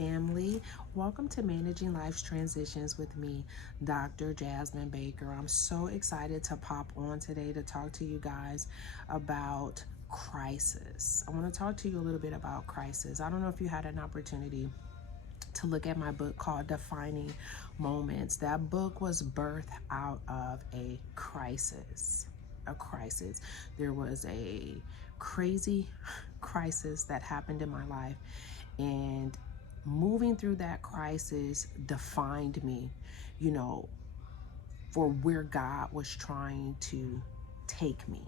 family. Welcome to Managing Life's Transitions with me, Dr. Jasmine Baker. I'm so excited to pop on today to talk to you guys about crisis. I want to talk to you a little bit about crisis. I don't know if you had an opportunity to look at my book called Defining Moments. That book was birthed out of a crisis. A crisis. There was a crazy crisis that happened in my life, and moving through that crisis defined me, you know, for where God was trying to take me.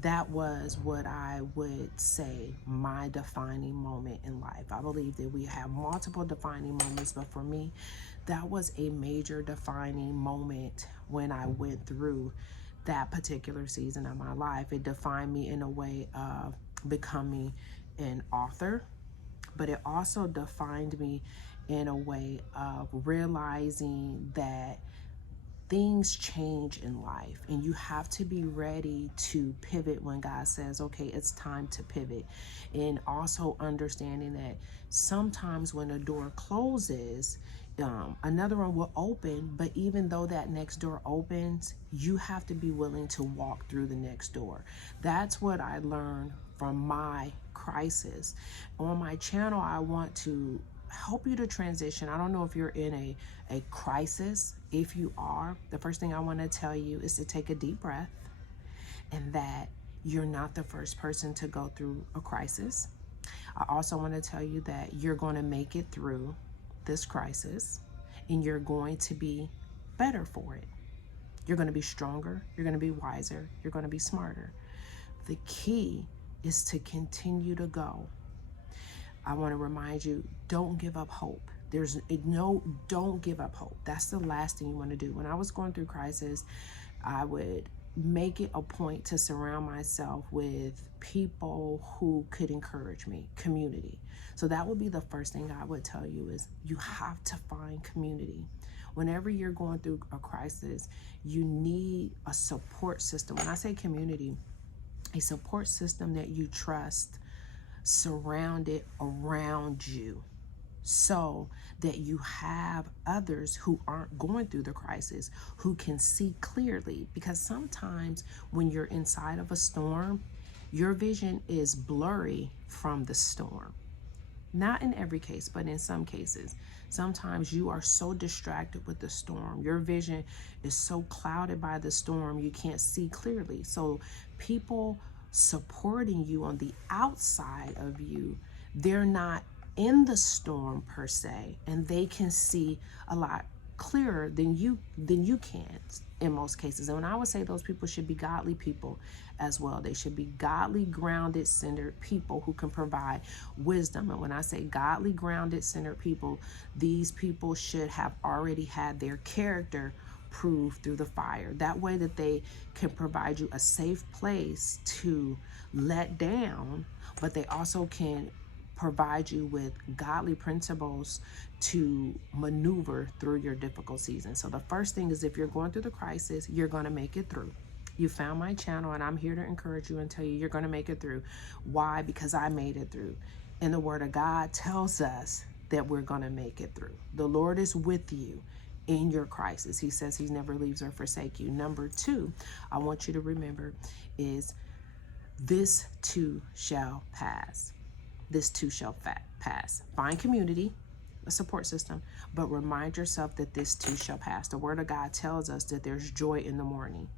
That was what I would say my defining moment in life. I believe that we have multiple defining moments, but for me, that was a major defining moment when I went through that particular season of my life. It defined me in a way of becoming an author, but it also defined me in a way of realizing that things change in life and you have to be ready to pivot when God says, okay, it's time to pivot. And also understanding that sometimes when a door closes, another one will open, but even though that next door opens, you have to be willing to walk through the next door. That's what I learned from my crisis. On my channel, I want to help you to transition. I don't know if you're in a crisis. If you are, the first thing I want to tell you is to take a deep breath, and that you're not the first person to go through a crisis. I also want to tell you that you're going to make it through this crisis, and you're going to be better for it. You're going to be stronger, you're going to be wiser, you're going to be smarter. The key is to continue to go. I want to remind you, don't give up hope. Don't give up hope. That's the last thing you want to do. When I was going through crisis, I would make it a point to surround myself with people who could encourage me, community. So that would be the first thing I would tell you is you have to find community. Whenever you're going through a crisis, you need a support system. When I say community, a support system that you trust, surrounded around you, so that you have others who aren't going through the crisis, who can see clearly. Because sometimes when you're inside of a storm, your vision is blurry from the storm. Not in every case, but in some cases. Sometimes you are so distracted with the storm. Your vision is so clouded by the storm, you can't see clearly. So people supporting you on the outside of you, they're not in the storm per se, and they can see a lot clearer than you can in most cases. And when I would say those people should be godly people as well. They should be godly, grounded, centered people who can provide wisdom. And when I say godly, grounded, centered people, these people should have already had their character proved through the fire. That way that they can provide you a safe place to let down, but they also can provide you with godly principles to maneuver through your difficult season. So the first thing is, if you're going through the crisis, you're going to make it through. You found my channel, and I'm here to encourage you and tell you you're going to make it through. Why? Because I made it through. And the Word of God tells us that we're going to make it through. The Lord is with you in your crisis. He says He never leaves or forsake you. Number two, I want you to remember is this too shall pass. This too shall pass. Find community, a support system, but remind yourself that this too shall pass. The Word of God tells us that there's joy in the morning.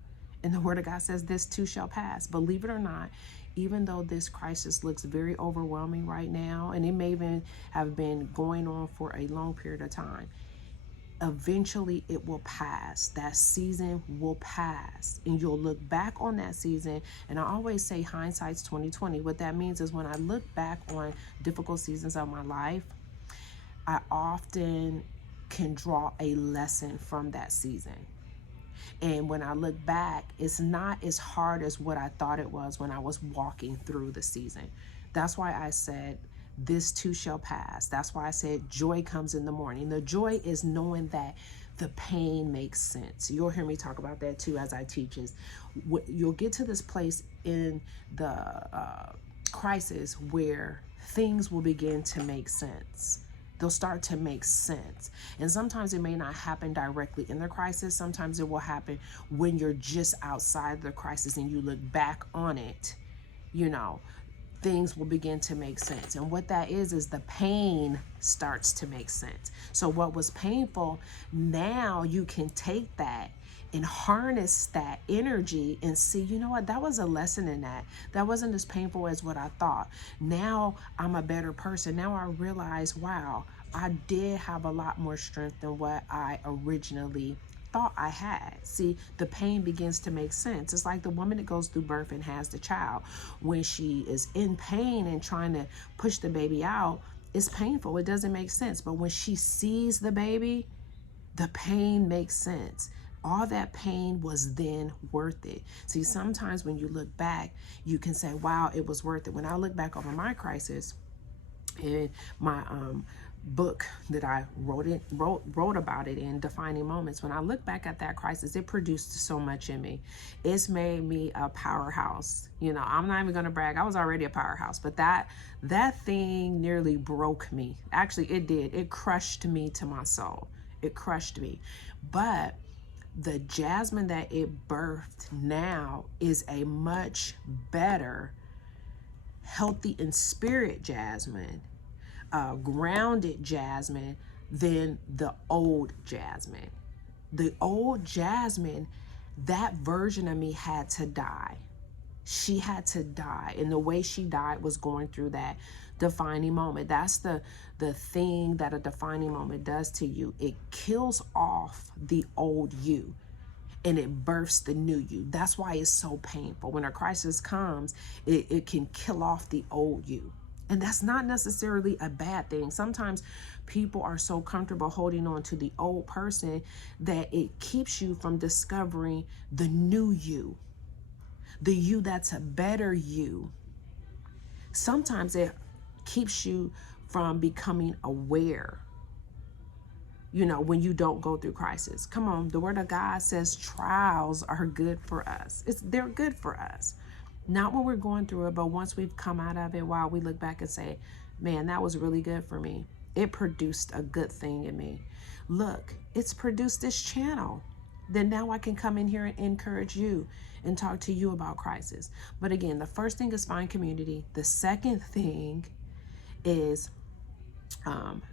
And the Word of God says this too shall pass. Believe it or not, even though this crisis looks very overwhelming right now, and it may even have been going on for a long period of time, eventually it will pass. That season will pass, and you'll look back on that season. And I always say hindsight's 2020. What that means is when I look back on difficult seasons of my life, I often can draw a lesson from that season. And when I look back, it's not as hard as what I thought it was when I was walking through the season. That's why I said this too shall pass. That's why I said joy comes in the morning. The joy is knowing that the pain makes sense. You'll hear me talk about that too as I teach. Is you'll get to this place in the crisis where things will begin to make sense. They'll start to make sense. And sometimes it may not happen directly in the crisis. Sometimes it will happen when you're just outside the crisis and you look back on it, you know, things will begin to make sense. And what that is the pain starts to make sense. So what was painful, now you can take that and harness that energy and see, you know what, that was a lesson in that. That wasn't as painful as what I thought. Now I'm a better person. Now I realize, wow, I did have a lot more strength than what I originally thought I had. See, the pain begins to make sense. It's like the woman that goes through birth and has the child. When she is in pain and trying to push the baby out, it's painful. It doesn't make sense. But when she sees the baby, the pain makes sense. All that pain was then worth it. See, sometimes when you look back, you can say, wow, it was worth it. When I look back over my crisis and my book that I wrote about it in Defining Moments, when I look back at that crisis, it produced so much in me. It's made me a powerhouse. You know, I'm not even going to brag. I was already a powerhouse, but that thing nearly broke me. Actually, it did. It crushed me to my soul. It crushed me. But the Jasmine that it birthed now is a much better, healthy in spirit Jasmine, grounded Jasmine than the old Jasmine. The old Jasmine, that version of me had to die. She had to die. And the way she died was going through that defining moment. That's the thing that a defining moment does to you. It kills off the old you and it births the new you. That's why it's so painful. When a crisis comes, it can kill off the old you. And that's not necessarily a bad thing. Sometimes people are so comfortable holding on to the old person that it keeps you from discovering the new you, the you that's a better you. Sometimes it keeps you from becoming aware, you know, when you don't go through crisis. Come on, the word of God says trials are good for us. They're good for us. Not when we're going through it, but once we've come out of it, while we look back and say, man, that was really good for me. It produced a good thing in me. Look, it's produced this channel. Then now I can come in here and encourage you and talk to you about crisis. But again, the first thing is find community. The second thing is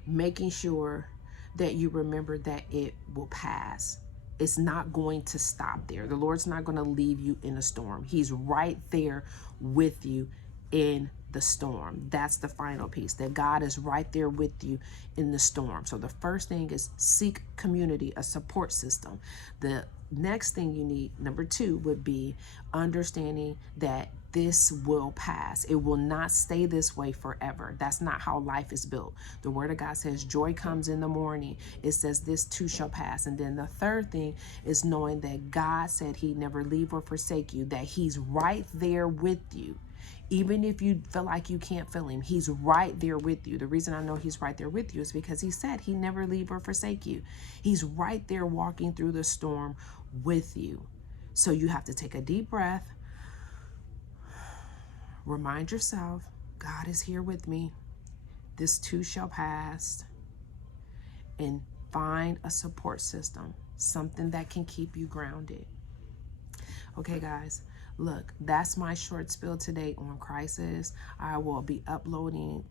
making sure that you remember that it will pass. It's not going to stop there. The Lord's not going to leave you in a storm. He's right there with you in the storm. That's the final piece, that God is right there with you in the storm. So the first thing is seek community, a support system. The next thing you need, number 2, would be understanding that this will pass. It will not stay this way forever. That's not how life is built. The word of God says joy comes in the morning. It says this too shall pass. And then the third thing is knowing that God said he'd never leave or forsake you, that he's right there with you. Even if you feel like you can't feel him, he's right there with you. The reason I know he's right there with you is because he said he'd never leave or forsake you. He's right there walking through the storm with you. So you have to take a deep breath. Remind yourself, God is here with me. This too shall pass. And find a support system, something that can keep you grounded. Okay, guys, look, that's my short spiel today on crisis. I will be uploading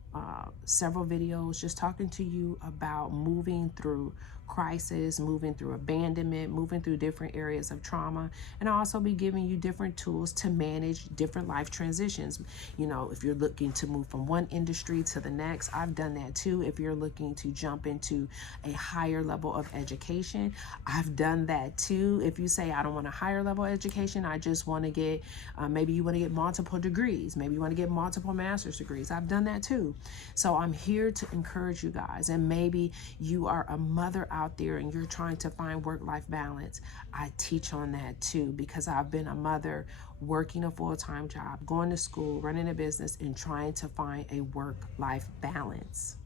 several videos just talking to you about moving through crisis, moving through abandonment, moving through different areas of trauma. And I'll also be giving you different tools to manage different life transitions. You know, if you're looking to move from one industry to the next, I've done that too. If you're looking to jump into a higher level of education, I've done that too. If you say, I don't want a higher level education, I just want to get, maybe you want to get multiple degrees, maybe you want to get multiple master's degrees, I've done that too. So I'm here to encourage you guys. And maybe you are a mother out there and you're trying to find work-life balance. I teach on that too, because I've been a mother working a full-time job, going to school, running a business, and trying to find a work-life balance.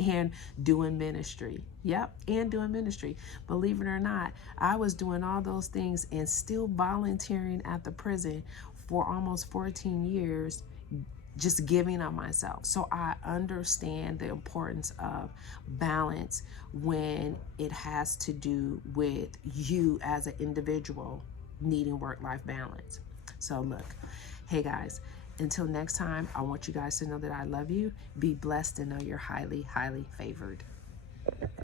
And doing ministry. Yep, and doing ministry. Believe it or not, I was doing all those things and still volunteering at the prison for almost 14 years, just giving of myself. So I understand the importance of balance when it has to do with you as an individual needing work-life balance. So look, hey guys, until next time, I want you guys to know that I love you. Be blessed and know you're highly, highly favored.